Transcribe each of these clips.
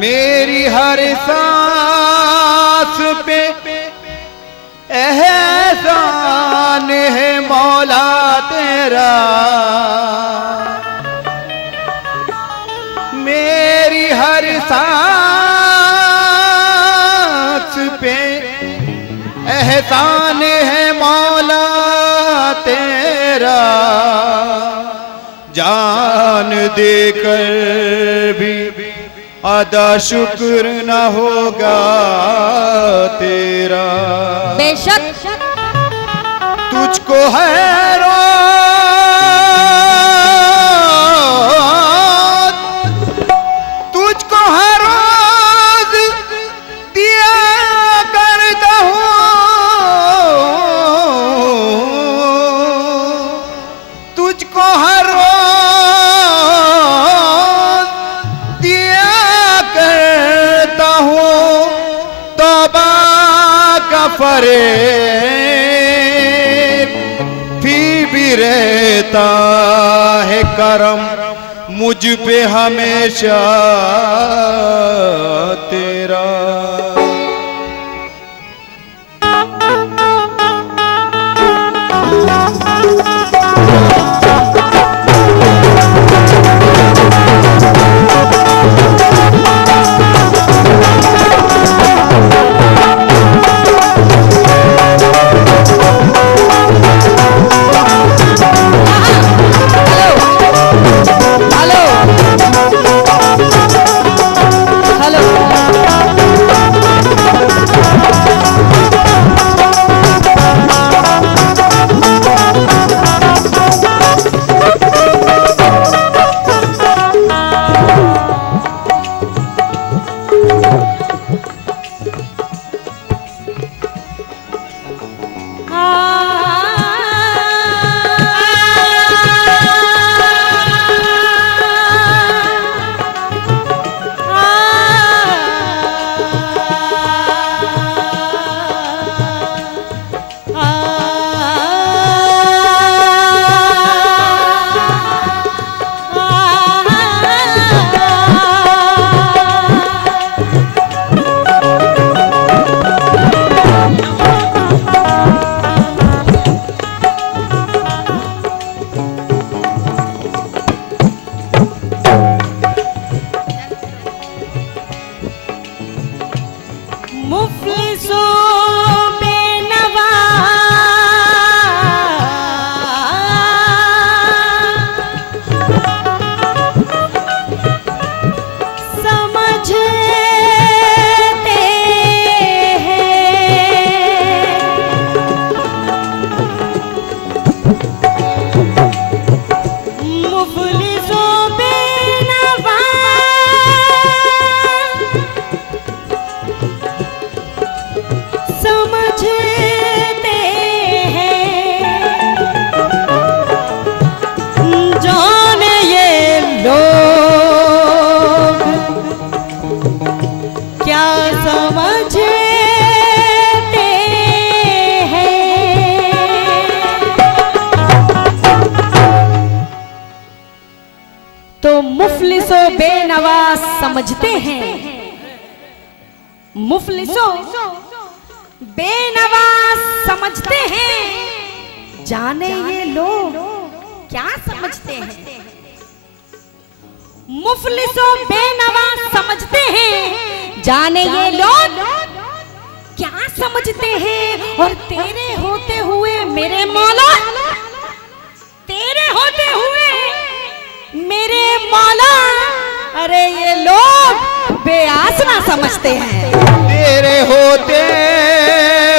मेरी हर सांस पे एहसान है मौला तेरा, मेरी हर सांस पे एहसान है मौला तेरा। जान देकर भी अदा शुक्र न होगा तेरा। बेशक तुझको है तुझको हर रोज दिया करता हूँ, तुझको हर रोज दिया करता हूँ। तौबा का फरेब फिर भी रहता है करम मुझ पे हमेशा तेरा। तो मुफलिसो बेनवाज समझते हैं, मुफलिसो बेनवाज समझते हैं, जाने ये लोग क्या समझ समझते हैं, मुफलिसों बेनवा समझते हैं। जाने ये लोग क्या समझते हैं। और तेरे होते हुए मेरे मौला, तेरे होते हुए मेरे मौला, अरे ये लोग बेआस ना समझते हैं। तेरे होते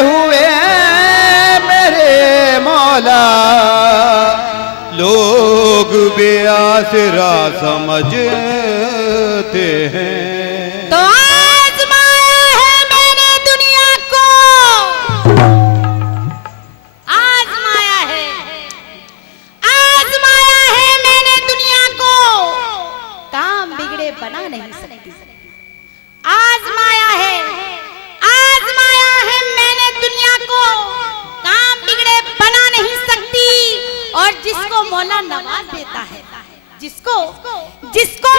हुए मेरे मौला लोग बेआसरा समझते हैं। तो आजमाया है मैंने दुनिया को, आजमाया है मैंने दुनिया को, काम बिगड़े बना नहीं सकती। आजमाया है मैंने दुनिया को, काम बिगड़े बना नहीं सकती। और जिसको मौला नवाज देता है, जिसको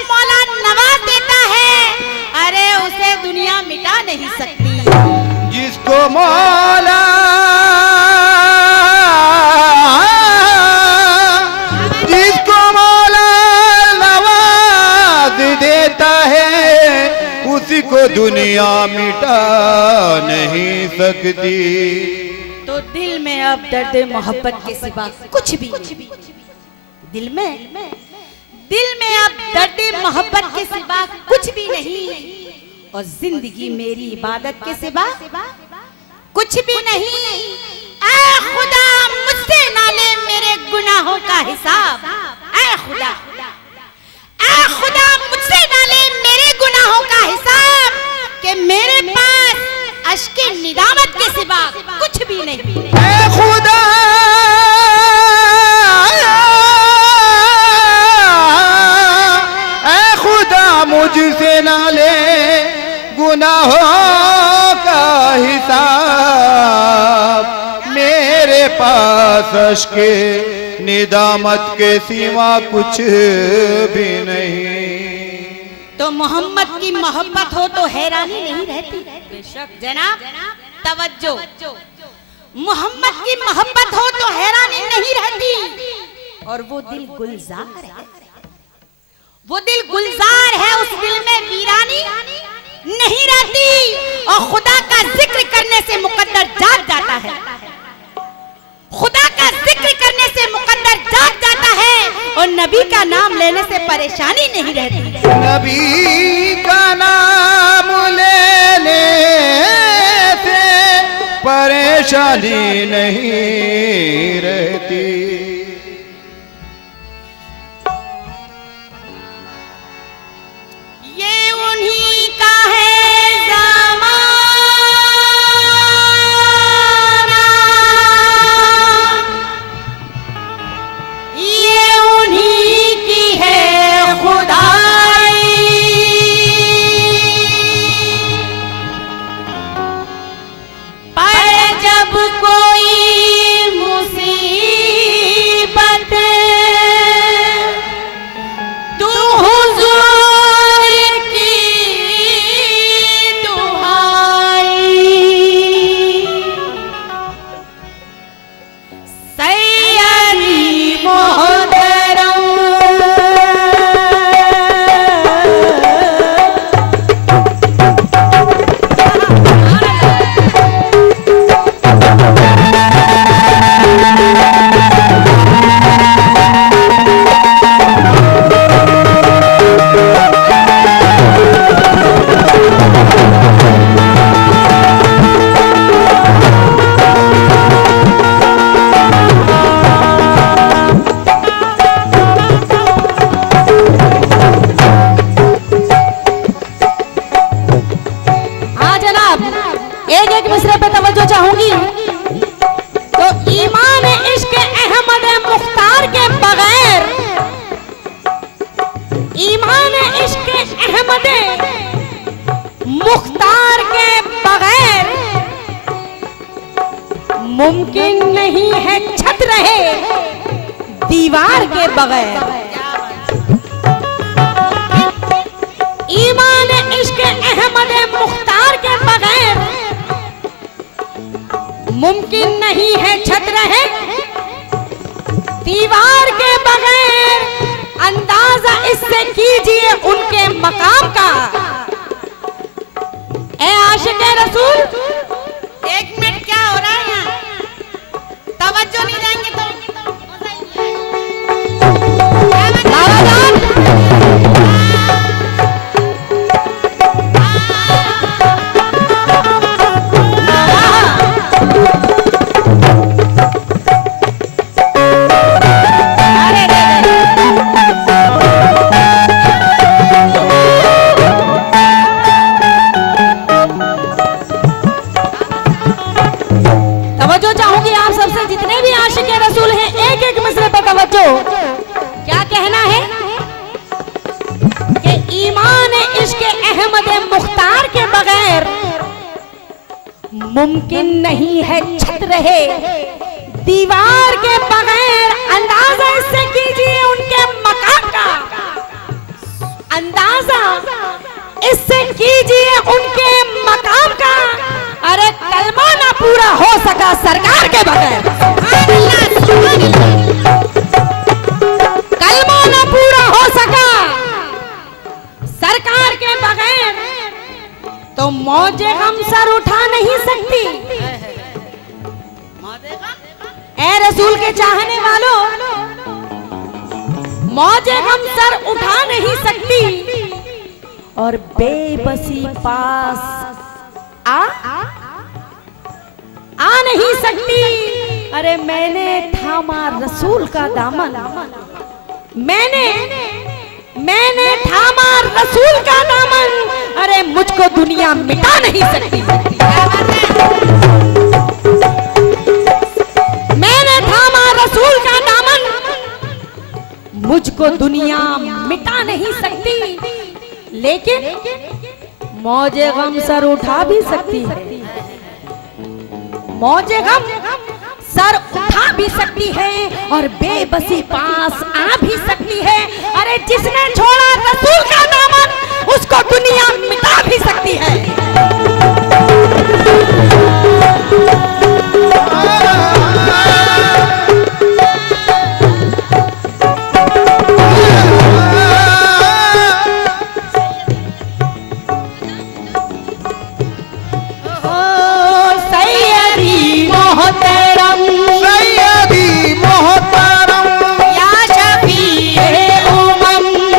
मौला नवाज देता है, अरे उसे दुनिया मिटा नहीं सकती। जिसको मौला नवाज देता है, उसी को दुनिया मिटा नहीं सकती। तो दिल में अब दर्द मोहब्बत के सिवा कुछ भी नहीं। दिल में अब दर्द मोहब्बत के सिवा कुछ भी नहीं। और जिंदगी मेरी इबादत के सिवा कुछ भी नहीं। ऐ खुदा मुझसे ना ले मेरे गुनाहों का हिसाब। ऐ खुदा मुझसे ना ले मेरे गुनाहों का हिसाब, कि मेरे पास अश्के निदामत के सिवा कुछ भी नहीं। ऐ खुदा मुझसे ना ले गुनाहों का हिसाब, मेरे पास अश्के निदामत के सिवा कुछ भी नहीं। तो मोहम्मद की मोहब्बत हो तो हैरानी नहीं रहती। बेशक जनाब, तवज्जो, मोहम्मद की मोहब्बत हो तो हैरानी नहीं रहती। और वो दिल गुलजार है, वो दिल गुलजार है, उस दिल में वीरानी नहीं रहती। और खुदा का जिक्र करने से मुकद्दर जाग जाता है, खुदा का जिक्र करने से मुकद्दर जाग जाता है। और नबी का नाम लेने से परेशानी नहीं रहती। नबी का नाम लेने से परेशानी नहीं रहती। ये उन्हीं का है ज़माना, ये उन्हीं की है खुदाई। पर जब कोई मुसीबत तू हुजूर की दुहाई, सैयदी मोहतरम एक एक मिसरे पे तवज्जो चाहूंगी। तो ईमान इश्क अहमद मुख्तार के बगैर, ईमान इश्क अहमद मुख्तार के बगैर मुमकिन नहीं है छत रहे दीवार के बगैर। ईमान इश्क अहमद मुख्तार के बगैर मुमकिन नहीं है छत रहे दीवार के बगैर। कीजिए उनके मकाम का। ए आशिक रसूल, एक मिनट क्या हो रहा है यहाँ? तवज्जो नहीं देंगे तो बाबा जान, तवज्जो चाहूंगी आप सबसे, जितने भी आशिक रसूल हैं, एक एक मिसरे पर तवज्जो। क्या कहना है कि ईमान इश्क अहमद मुख्तार के बगैर मुमकिन नहीं है छत रहे दीवार के बगैर। अंदाजा इससे कीजिए उनके मकाम का, अंदाजा इससे कीजिए उनके मकाम का। अरे कलमा ना पूरा हो सका सरकार के बगैर, कलमा ना पूरा हो सका सरकार के बगैर, तो मौजे गम सर उठा नहीं सकती। ए रसूल के चाहने वालों, मौजे गम सर उठा नहीं सकती और बेबसी पास आ नहीं सकती। अरे मैंने थामा रसूल का दामन, मैंने थामा रसूल का दामन। अरे मुझको दुनिया मिटा नहीं सकती। मैंने थामा रसूल का दामन, मुझको दुनिया मिटा नहीं सकती, लेकिन मौजे गम सर उठा भी सकती है। मौजे गम सर उठा भी सकती है और बेबसी पास आ भी सकती है। अरे जिसने छोड़ा रसूल का दामन, उसको दुनिया मिटा भी सकती है।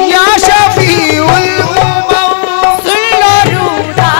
या शफी उल उमम, सुन लो रूठा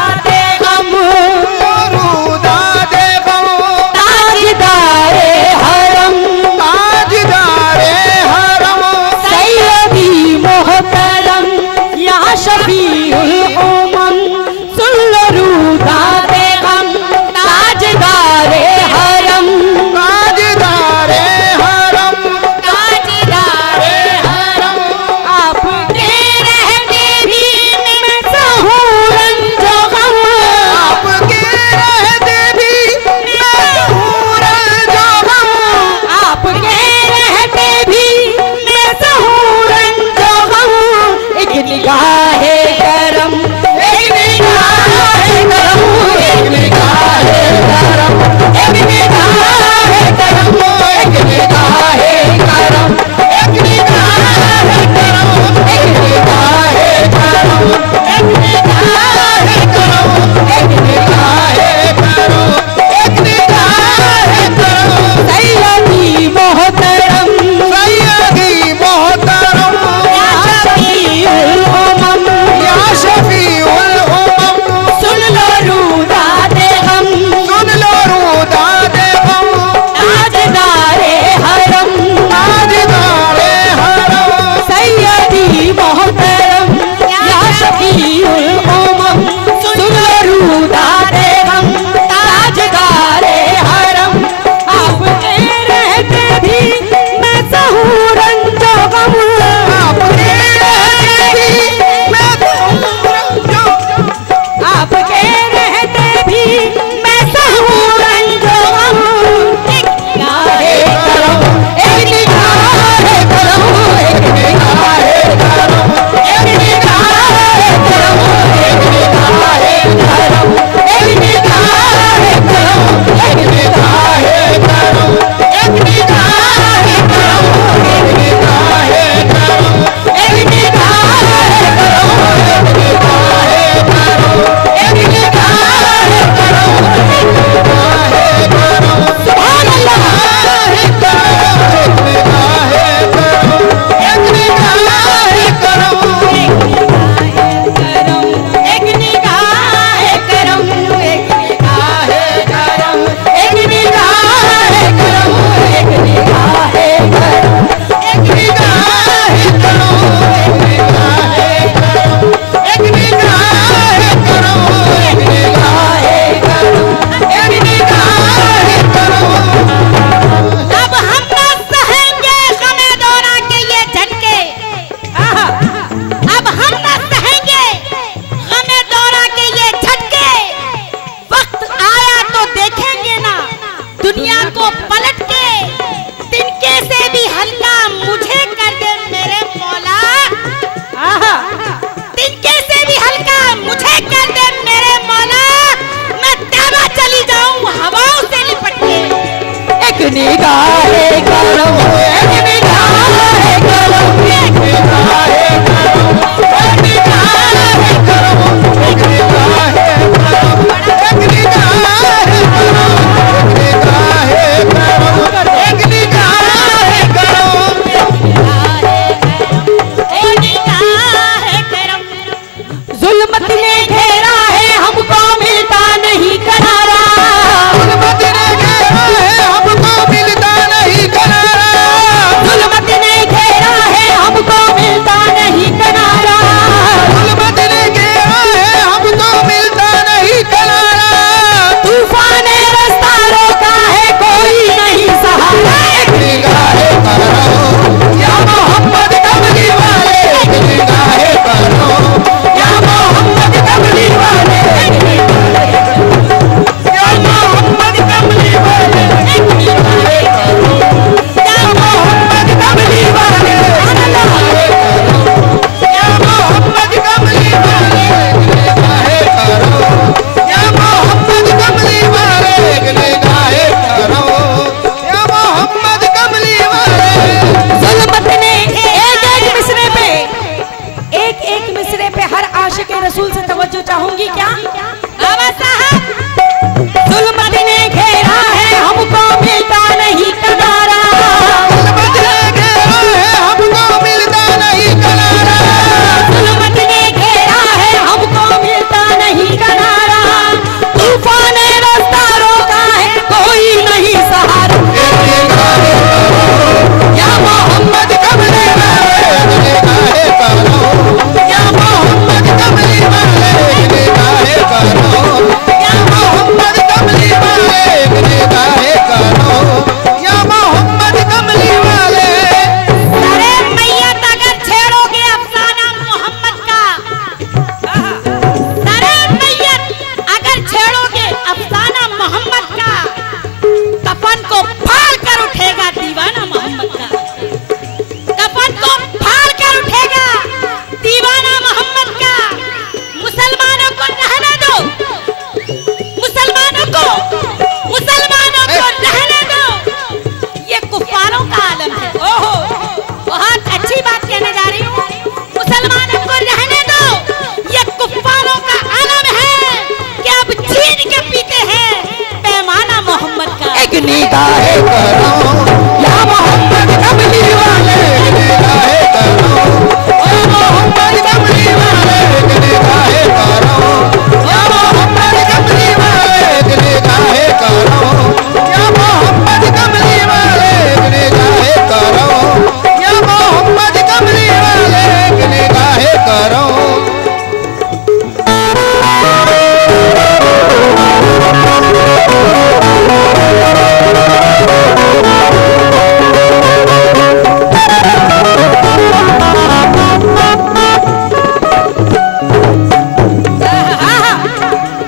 करो, एक निगाह करो, एक निगाह करो, एक निगाह करो, एक निगाह करो, एक निगाह करो, एक निगाह करो, एक निगाह करो। जुल्मत ने घेरा है हमको मिलता नहीं किनारा, जुल्मत ने घेरा है हमको मिलता नहीं किनारा, जुल्मत ने घेरा है हमको मिलता नहीं किनारा, जुल्मत ने घेरा है हमको मिलता नहीं किनारा, तूफान ने रास्ता रोका है कोई नहीं सहारा। एक निगाह करो या मोहम्मद कमली वाले, एक निगाह करो या मोहम्मद कमली वाले, एक निगाह करो या मोहम्मद कमली वाले, एक निगाह करो या मोहम्मद कमली वाले, एक निगाह करो या मोहम्मद कमली वाले, एक निगाह करो या मोहम्मद कमली वाले, एक निगाह करो या मोहम्मद कमली वाले। जुल्मत ने एक मिसरे पे हर आशिक रसूल से तवज्जो चाहूंगी क्या? बाबा साहब, जुल्मत ने घेरा है हमको मिलता नहीं किनारा, जुल्मत ने घेरा है हमको मिलता नहीं किनारा, जुल्मत ने घेरा है हमको मिलता नहीं किनारा, तूफान ने रास्ता रोका है कोई नहीं सहारा। एक निगाह करो या मोहम्मद कमली वाले, एक निगाह करो या मोहम्मद कमली वाले, एक निगाह करो या मोहम्मद कमली वाले, एक निगाह करो या मोहम्मद कमली वाले। अरे मैयत अगर छेड़ोगे अफसाना मोहम्मद का, अरे मैयत अगर छेड़ोगे अफसाना मोहम्मद का, कफन को फाड़ कर उठेगा दीवाना मोहम्मद का, कफन को फाड़ कर उठेगा दीवाना मोहम्मद का। मुसलमानों को रहने दो, मुसलमानों को रहने दो, ये कुफारों का आलम है। ओहो, बहुत अच्छी बात कहने जा रही हूँ। मुसलमानों को रहने दो, ये कुफारों का आलम है कि अब छीन के पीते हैं पैमाना मोहम्मद का। एक निगाह करो या मोहम्मद कमली वाले, एक निगाह करो या मोहम्मद कमली वाले, एक निगाह करो या मोहम्मद कमली वाले, एक निगाह करो या मोहम्मद कमली वाले, एक निगाह करो या मोहम्मद कमली वाले, एक निगाह करो।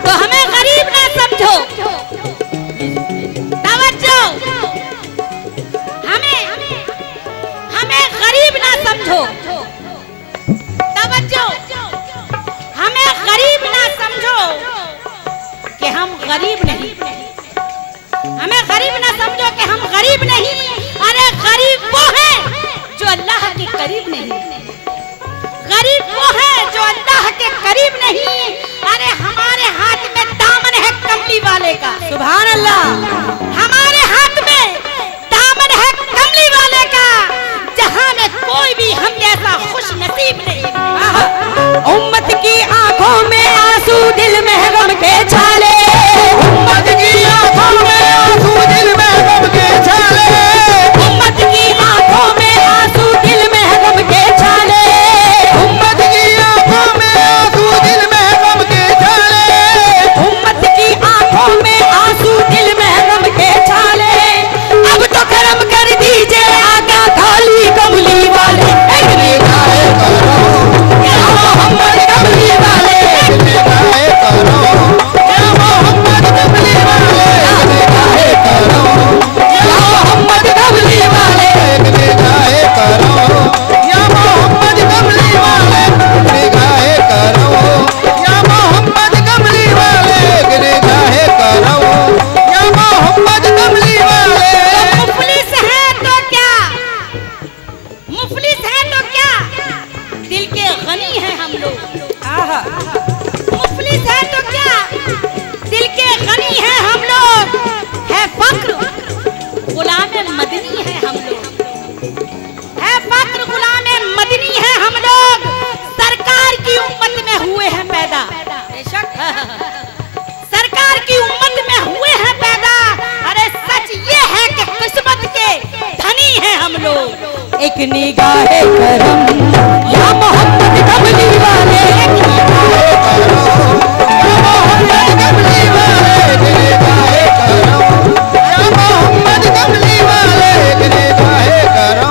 तो हमें गरीब ना समझो, तवज्जो, हमें गरीब ना समझो, तवज्जो, हमें गरीब ना समझो कि हम गरीब नहीं, हमें गरीब ना समझो कि हम गरीब नहीं। अरे गरीब वो है जो अल्लाह के करीब नहीं, गरीब वो है जो अल्लाह के करीब नहीं। अरे हमारे हाथ में दामन है कमली वाले का, सुभान अल्लाह, हमारे हाथ में दामन है कमली वाले का, जहां में कोई भी हम जैसा खुश नसीब नहीं। उम्मत की आंखों में आंसू, दिल में गम के छाले, उम्मत की आंखों में आंसू, दिल में गम के छाले, उम्मत की आंखों में आंसू, दिल में गम के छाले, उम्मत की आंखों में आंसू, दिल में गम के छाले, उम्मत की आंखों में आंसू, दिल में गम के छाले। मुफलिस है तो क्या, दिल के गनी है हम लोग। मुफलिस है तो क्या, दिल के गनी है हम लोग। है फक्र गुलाम मदनी है हम लोग। है फक्र गुलाम मदनी है हम लोग। सरकार की उम्मत में हुए हैं पैदा। बेशक सरकार की उम्मत में हुए हैं पैदा। अरे सच ये है कि किस्मत के धनी हैं हम लोग। एक निगाहे करम या मोहम्मद कमली वाले, एक निगाहे करम या मोहम्मद कमली वाले, एक निगाहे करो या मोहम्मद कमली वाले, एक निगाहे करो।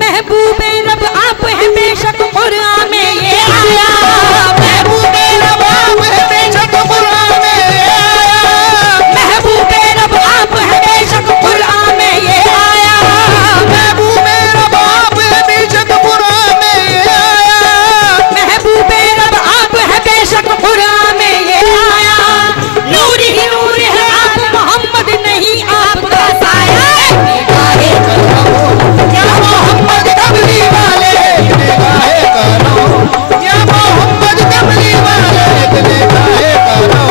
महबूबे रब आप है बेशक कुरान में ये आया। महबूबे रब आप है बेशक कुरान में ये आया। महबूबे रब आप है बेशक कुरान में ये आया। महबूबे रब आप है बेशक कुरान में ये आया। महबूबे रब आप है बेशक कुरान में ये आया। नूर ही नूर है आप मोहम्मद नहीं आपका साया। निगाहे करो या मोहम्मद कमली वाले, एक निगाहे करो या मोहम्मद कमली वाले, एक निगाहे करो।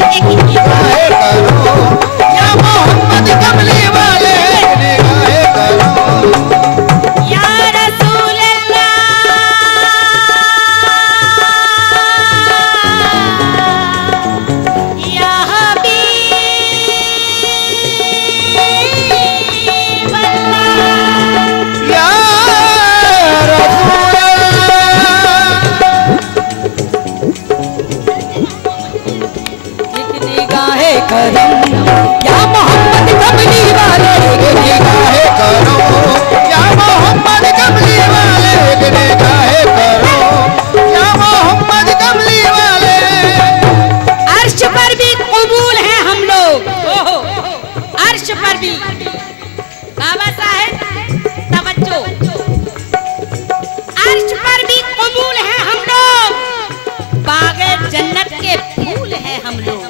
एक निगाहे करो या मोहम्मद कमली वाले, एक निगाहे करो। या रसूल अल्लाह या हबीब अल्लाह। या रसूल एक निगाहे करम या मोहम्मद कमली वाले, एक निगाहे करो या मोहम्मद कमली वाले, एक निगाहे करो या मोहम्मद कमली वाले। अर्श पर भी कबूल हैं हम लोग। अर्श पर भी बाबा साहेब तवज्जो, अर्श पर भी कबूल हैं हम लोग। बागे जन्नत के फूल हैं हम लोग।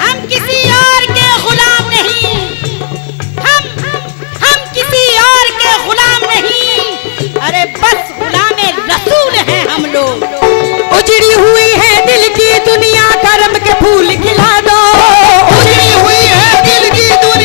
हम किसी और के गुलाम नहीं, हम किसी और के गुलाम नहीं। अरे बस गुलाम रसूल हैं हम लोग। उजड़ी हुई है दिल की दुनिया, करम के फूल खिला दो। उजड़ी हुई है दिल की दुनिया,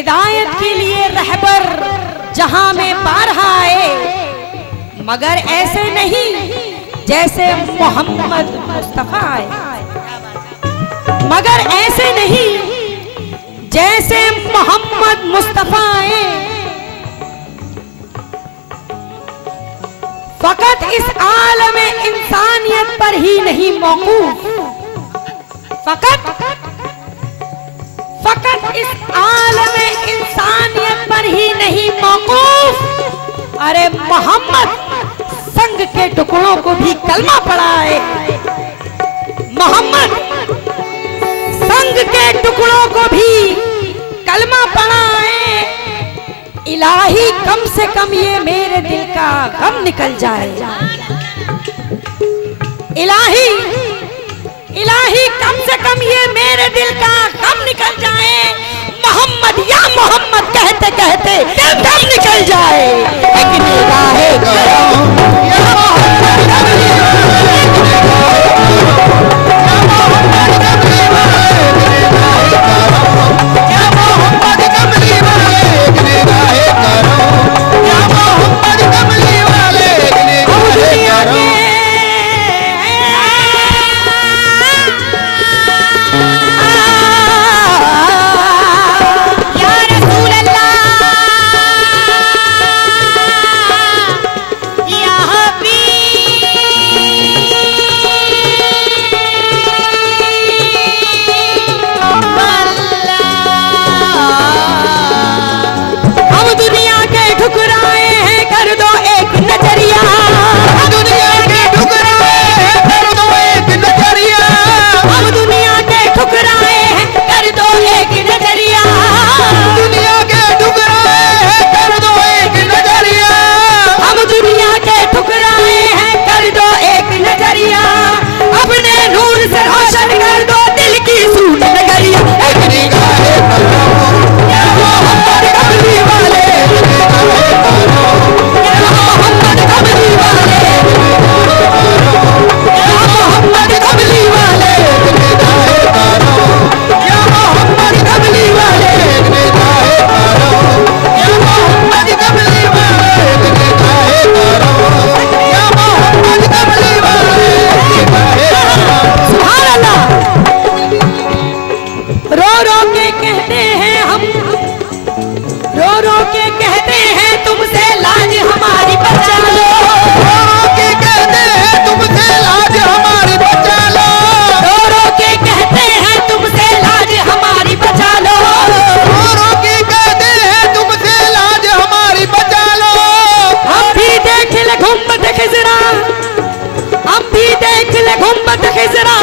हिदायत के लिए रहबर जहां में बारहा आए, मगर ऐसे नहीं जैसे मोहम्मद मुस्तफा आए, मगर ऐसे नहीं जैसे मोहम्मद मुस्तफा आए। फकत इस आलम इंसानियत पर ही नहीं मौकूफ, फकत इस आलम इंसानियत पर ही नहीं मौकूफ। अरे मोहम्मद संग के टुकड़ों को भी कलमा पढ़ाए, मोहम्मद संग के टुकड़ों को भी कलमा पढ़ाए। इलाही कम से कम ये मेरे दिल का गम निकल जाए, इलाही इलाही कम से कम ये मेरे दिल का गम निकल जाए। मोहम्मद या मोहम्मद कहते कहते दम निकल जाए। एक निगाहे करो या मोहम्मद कमली वाले, या मोहम्मद कमली वाले, या मोहम्मद कमली वाले, निगाहे करो या मोहम्मद कमली वाले, निगाहे करो।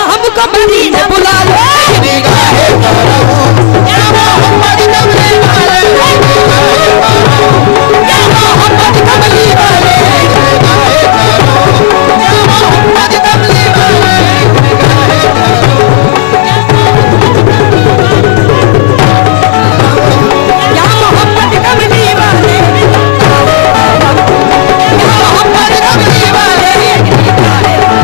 हमको मदीने बुला लो, निगाहे करो या मोहम्मद कमली वाले, निगाहे करो या मोहम्मद कमली वाले, निगाहे करो या मोहम्मद कमली वाले, निगाहे करो या मोहम्मद कमली वाले, या मोहम्मद कमली वाले, निगाहे करो।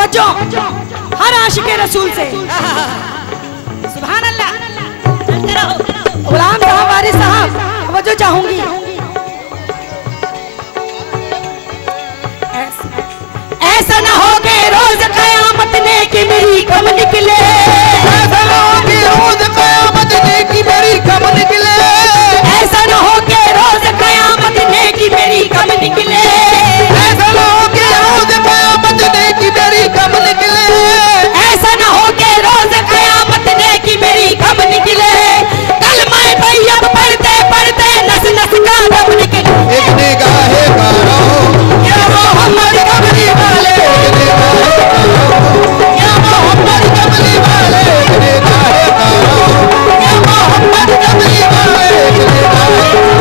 तवज्जो हर आशिक रसूल से। सुभान अल्लाह। चलते रहो। गुलाम साहब, वारिस साहब, तवज्जो चाहूंगी। ऐसा न हो के रोज कयामत ने कि मेरी कम निकले, ऐसा न हो कि रोज कयामत ने कि मेरी कम निकले, ऐसा न हो के रोज कयामत ने कि मेरी कम निकले, ऐसा न हो कि रोज कयामत ने कि मेरी कम निकले, ऐसा न हो के रोज कयामत ने कि मेरी कम निकले। कलमा तैयब पढ़ते पढ़ते नस नस का दम निकले। एक निगाहे करो या मोहम्मद कमली वाले, एक निगाहे करो या मोहम्मद कमली वाले, एक निगाहे करो या मोहम्मद कमली वाले, एक निगाहे करो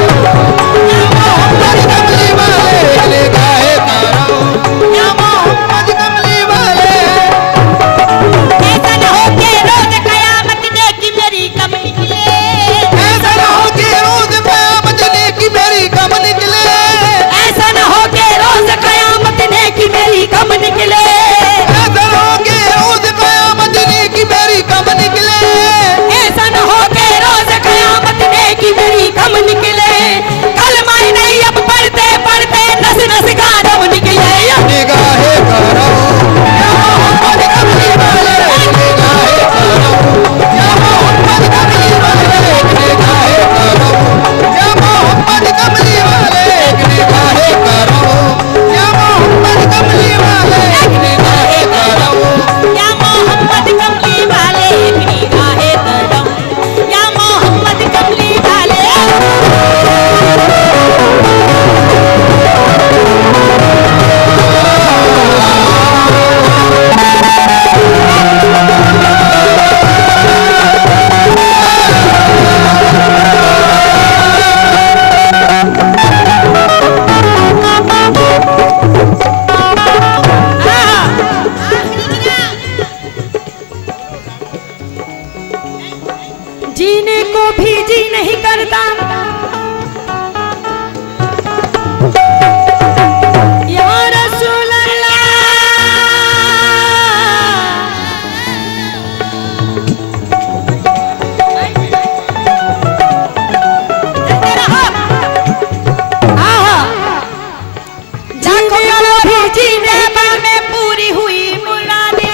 या मोहम्मद कमली वाले, एक निगाहे करो या मोहम्मद कमली वाले। ऐसा न हो के रोज कयामत ने कि मेरी कम निकले, ऐसा न हो कि रोज कयामत ने कि मेरी कम निकले, ऐसा न हो के रोज कयामत ने कि मेरी कम निकले, ऐसा न हो कि रोज कयामत ने कि मेरी कम निकले, ऐसा न हो के रोज कयामत ने कि मेरी कम निकले। कलमा नहीं अब पढ़ते पढ़ते नस नस का दम निकले। निगाहे करो या मोहम्मद कमली वाले, एक निगाहे करो या मोहम्मद कमली वाले, एक निगाहे करो या मोहम्मद कमली वाले, एक निगाहे करो या मोहम्मद कमली वाले, एक निगाहे करो या मोहम्मद कमली वाले, एक निगाहे करम या मोहम्मद कमली वाले। जीने को भी जी नहीं करता या रसूल अल्लाह। चलते रहो। जीने को भी जीने में पूरी हुई मुरादें,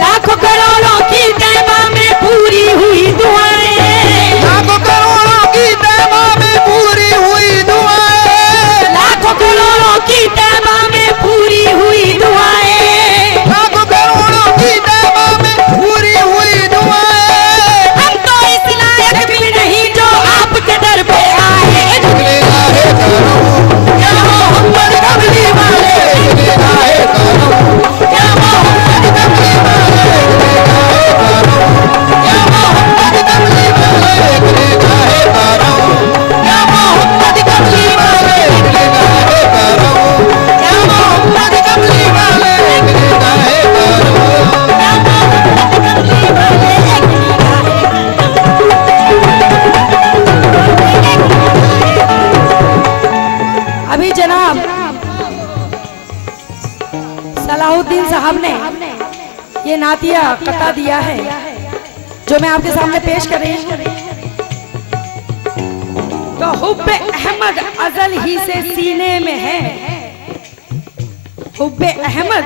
लाखों करोड़ों की तैबा में पूरी हुई दुआएं, लाखों करोड़ों की तैबा में पूरी हुई दुआएं, लाखों करोड़ों की तैबा में पूरी हुई दुआएं। लाखों करोड़ों की तैबा में पूरी हुई दुआएं। हम तो इस लायक भी नहीं जो आपके दर पे आए। एक निगाहे करो या मोहम्मद कमली वाले, एक निगाहे करो या मोहम्मद कमली वाले, एक निगाहे करो या मोहम्मद कमली वाले, एक निगाहे करो या मोहम्मद कमली वाले, एक निगाहे करो या मोहम्मद कमली वाले, एक निगाहे करो या मोहम्मद कमली वाले, एक निगाहे। अभी जनाब सलाहुद्दीन साहब ने ये नातिया कता दिया है जो मैं आपके सामने पेश कर रही हूँ। तो हुब्बे अहमद अजल ही से सीने में है, हुब्बे अहमद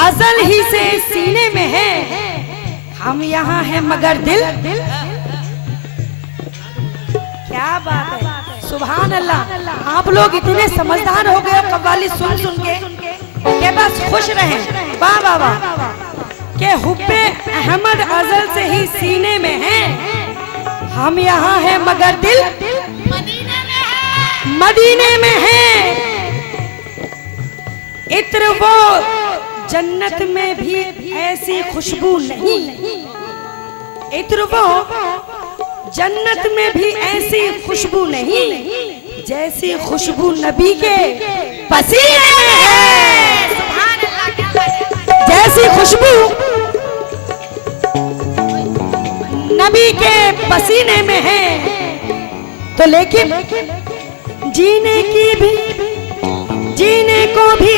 अजल ही से सीने में है। हम यहाँ हैं मगर दिल, क्या बात है। सुभान अल्लाह। आप लोग इतने समझदार हो गए कव्वाली सुन सुन के बस खुश रहें। वाह वाह वाह। के हुब्बे अहमद अजल से ही सीने में है, हम यहाँ हैं मगर दिल मदीने में है। इत्र वो जन्नत में भी ऐसी खुशबू नहीं, इत्र वो जन्नत में भी ऐसी खुशबू नहीं जैसी खुशबू नबी के पसीने में है। जैसी खुशबू नबी के पसीने में है। तो लेकिन जीने को भी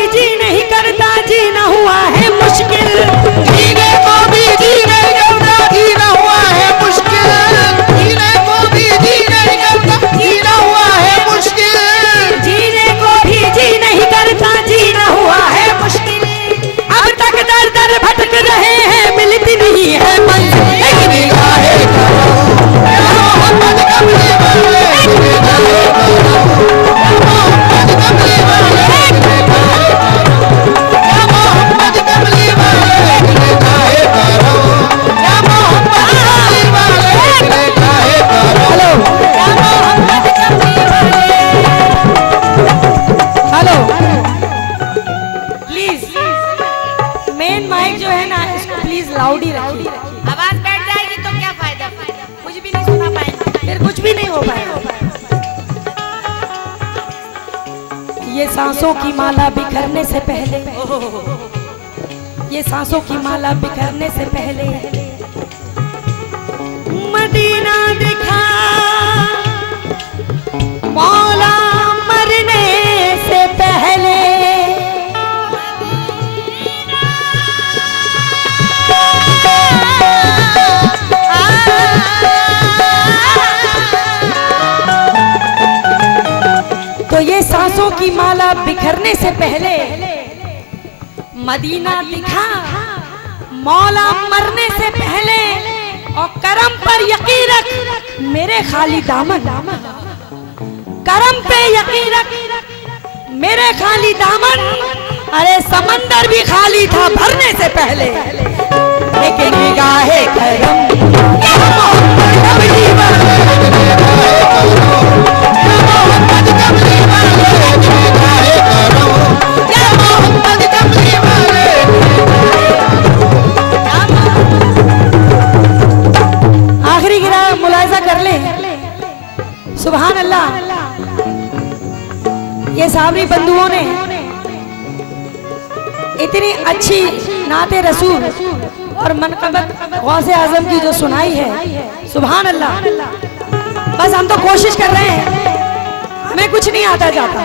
लाउडी रखिए। आवाज बैठ जाएगी तो क्या फायदा, कुछ भी नहीं सुना पाएंगे, फिर कुछ भी नहीं हो पाएगा। ये सांसों की माला बिखरने से पहले, ये सांसों की माला बिखरने से पहले मदीना दिखा मौला मरने से पहले। तो ये सांसों की माला बिखरने से पहले मदीना दिखा मौला मरने से पहले, और करम पर यकीन रख मेरे खाली दामन, करम पे यकीन रख मेरे खाली दामन। अरे समंदर भी खाली था भरने से पहले, लेकिन निगाहे करम या मोहम्मद कमली वाले, या मोहम्मद कमली वाले, निगाहे करम या मोहम्मद कमली वाले। आखिरी गिरा मुलाहिजा कर ले, सुभान अल्लाह। ये साबरी बंधुओं ने इतनी अच्छी नाते रसूल और मनकबत गौसे आजम की जो सुनाई है, सुभान अल्लाह। बस हम तो कोशिश कर रहे हैं, हमें कुछ नहीं आता जाता।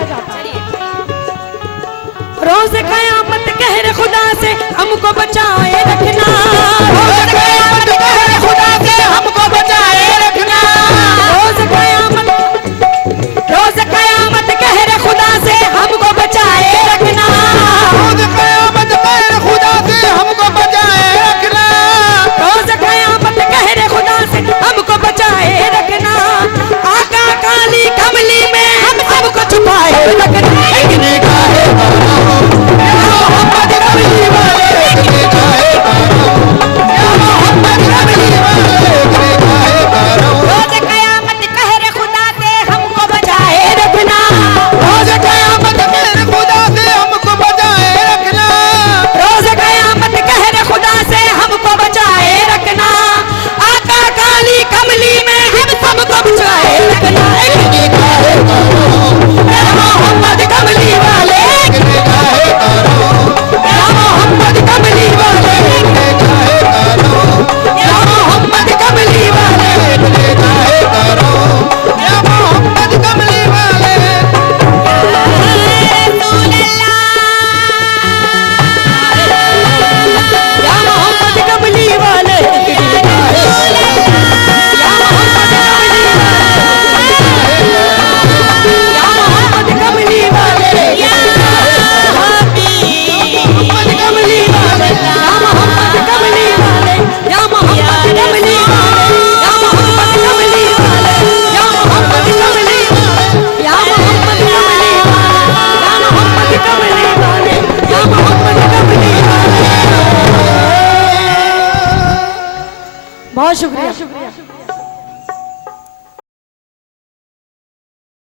रोज कयामत कहर खुदा से हमको बचाए रखना, रोज कयामत कहर खुदा से हमको बचाए रखना, रोज कयामत कहर खुदा से हमको बचाए रखना, रोज कयामत कहर खुदा से हमको बचाए रखना, रोज कयामत कहर खुदा से हमको बचाए रखना। आका काली कमली में हम सबको छुपाए रखना। निगाहे करम या मोहम्मद कमली वाले, निगाहे करम या मोहम्मद कमली वाले, निगाहे करम। रोज कयामत कहर खुदा से हमको बचाए रखना, रोज कयामत कहर खुदा से हमको बचाए रखना, रोज कयामत कहर खुदा से हमको बचाए रखना। आका काली कमली में हम सबको बचाए रखना। निगाहे करम या मोहम्मद कमली वाले, निगाहे करम या मोहम्मद कमली वाले, निगाहे करम या मोहम्मद कमली वाले। निगाहे करम या मोहम्मद कमली वाले। या मोहम्मद कमली वाले, या मोहम्मद कमली वाले, या मोहम्मद कमली वाले, या मोहम्मद कमली वाले, या मोहम्मद कमली वाले, या मोहम्मद कमली वाले, या मोहम्मद कमली वाले, या मोहम्मद कमली वाले, या मोहम्मद कमली वाले, या मोहम्मद कमली वाले। बहुत शुक्रिया।